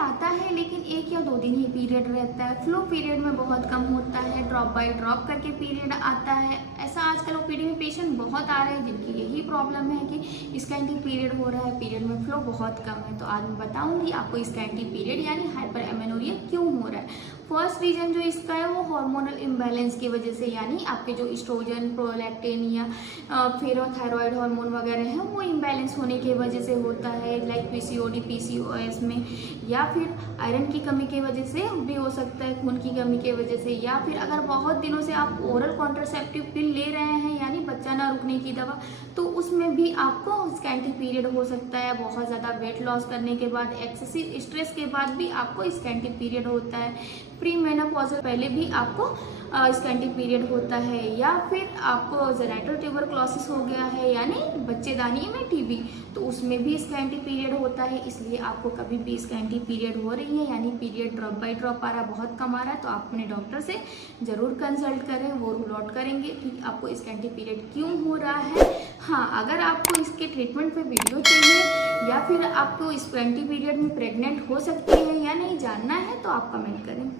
आता है लेकिन 1 या 2 दिन ही पीरियड रहता है। फ्लो पीरियड में बहुत कम होता है, ड्रॉप बाय ड्रॉप करके पीरियड आता है। ऐसा आजकल ओपीडी में पेशेंट बहुत आ रहे हैं जिनकी यही प्रॉब्लम है कि स्कैंटी पीरियड हो रहा है, पीरियड में फ्लो बहुत कम है। तो आज मैं बताऊंगी आपको स्कैंटी पीरियड यानी हाइपर एमेनोरिया क्यों हो रहा है। फर्स्ट रीजन जो इसका है वो हार्मोनल इम्बैलेंस की वजह से, यानी आपके जो एस्ट्रोजन, प्रोलैक्टिन या फिर थायराइड हार्मोन वगैरह हैं वो इम्बैलेंस होने की वजह से होता है, लाइक पीसीओडी, पीसीओएस में, या फिर आयरन की कमी की वजह से भी हो सकता है, खून की कमी की वजह से, या फिर अगर बहुत दिनों से आप ओरल कॉन्ट्रासेप्टिव पिल ले रहे हैं यानी बच्चा ना रुकने की दवा, तो उसमें भी आपको स्कैंटी पीरियड हो सकता है। बहुत ज़्यादा वेट लॉस करने के बाद, एक्सेसिव स्ट्रेस के बाद भी आपको स्कैंटी पीरियड होता है। प्री मेनोपॉजल पहले भी आपको स्कैंटी पीरियड होता है, या फिर आपको जेनेटल ट्यूबरक्लोसिस हो गया है यानी बच्चेदानी में टीबी, तो उसमें भी स्कैंटी पीरियड होता है। इसलिए आपको कभी भी स्कैंटी पीरियड हो रही है यानी पीरियड ड्रॉप बाय ड्रॉप आ रहा, बहुत कम आ रहा है, तो आप अपने डॉक्टर से ज़रूर कंसल्ट करें। वो रूल आउट करेंगे कि आपको स्कैंटी पीरियड क्यों हो रहा है। हाँ, अगर आपको इसके ट्रीटमेंट पे वीडियो चाहिए या फिर आपको स्कैंटी पीरियड में प्रेग्नेंट हो सकती है या नहीं जानना है तो आप कमेंट करें।